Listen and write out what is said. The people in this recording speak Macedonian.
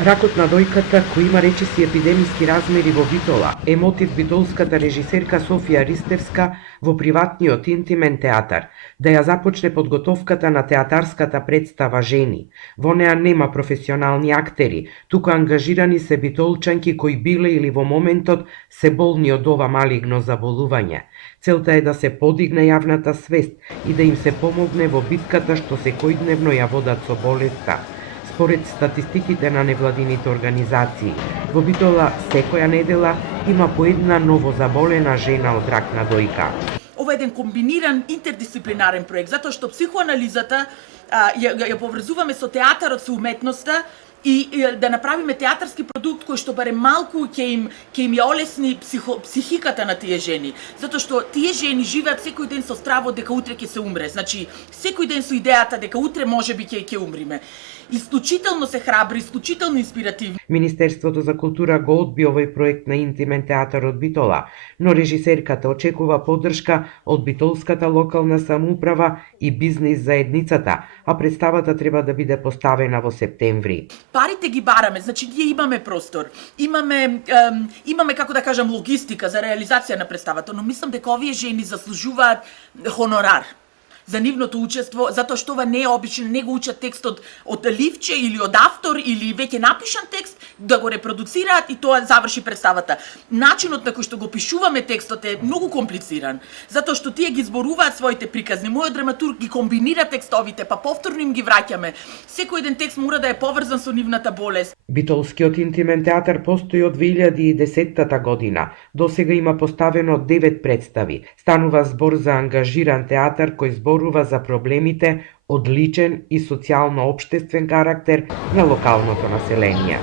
Ракот на дојката, кој има речиси епидемиски размери во Битола, е мотив битолската режисерка Софија Ристевска во приватниот интимен театар, да ја започне подготовката на театарската представа Жени. Во неа нема професионални актери, туку ангажирани се битолчанки кои биле или во моментот се болни од ова малигно заболување. Целта е да се подигне јавната свест и да им се помогне во битката што секојдневно ја водат со болеста. Според статистиките на невладините организации, во Битола секоја недела има по една новозаболена жена од рак на дојка. Ова е еден комбиниран интердисциплинарен проект, затоа што психоанализата ја поврзуваме со театарот, со уметноста, и да направиме театарски продукт кој што барем малку ќе им ја олесни психиката на тие жени, затоа што тие жени живеат секој ден со стравот дека утре ќе се умре. Значи, секој ден со идејата дека утре можеби ќе умриме. Исклучително се храбри, исклучително инспиративни. Министерството за култура го одби овој проект на интимен театар од Битола, но режисерката очекува поддршка од битолската локална самоуправа и бизнис заедницата, а представата треба да биде поставена во септември. Парите ги бараме, значи ние имаме простор, имаме како да кажам логистика за реализација на представата, но мислам дека овие жени заслужуваат хонорар за нивното учество, затоа што ова не е обично, не го учат текстот од ливче или од автор или веќе напишан текст, да го репродуцираат и тоа заврши представата. Начинот на кој што го пишуваме текстот е многу комплициран, затоа што тие ги зборуваат своите приказни. Мојот драматург ги комбинира текстовите, па повторно им ги враќаме. Секој еден текст мора да е поврзан со нивната болест. Битолскиот интимен театар постои од 2010 година. Досега има поставено 9 представи. Станува збор за ангажиран театар кој зборува за проблемите од личен и социјално-општествен карактер на локалното население.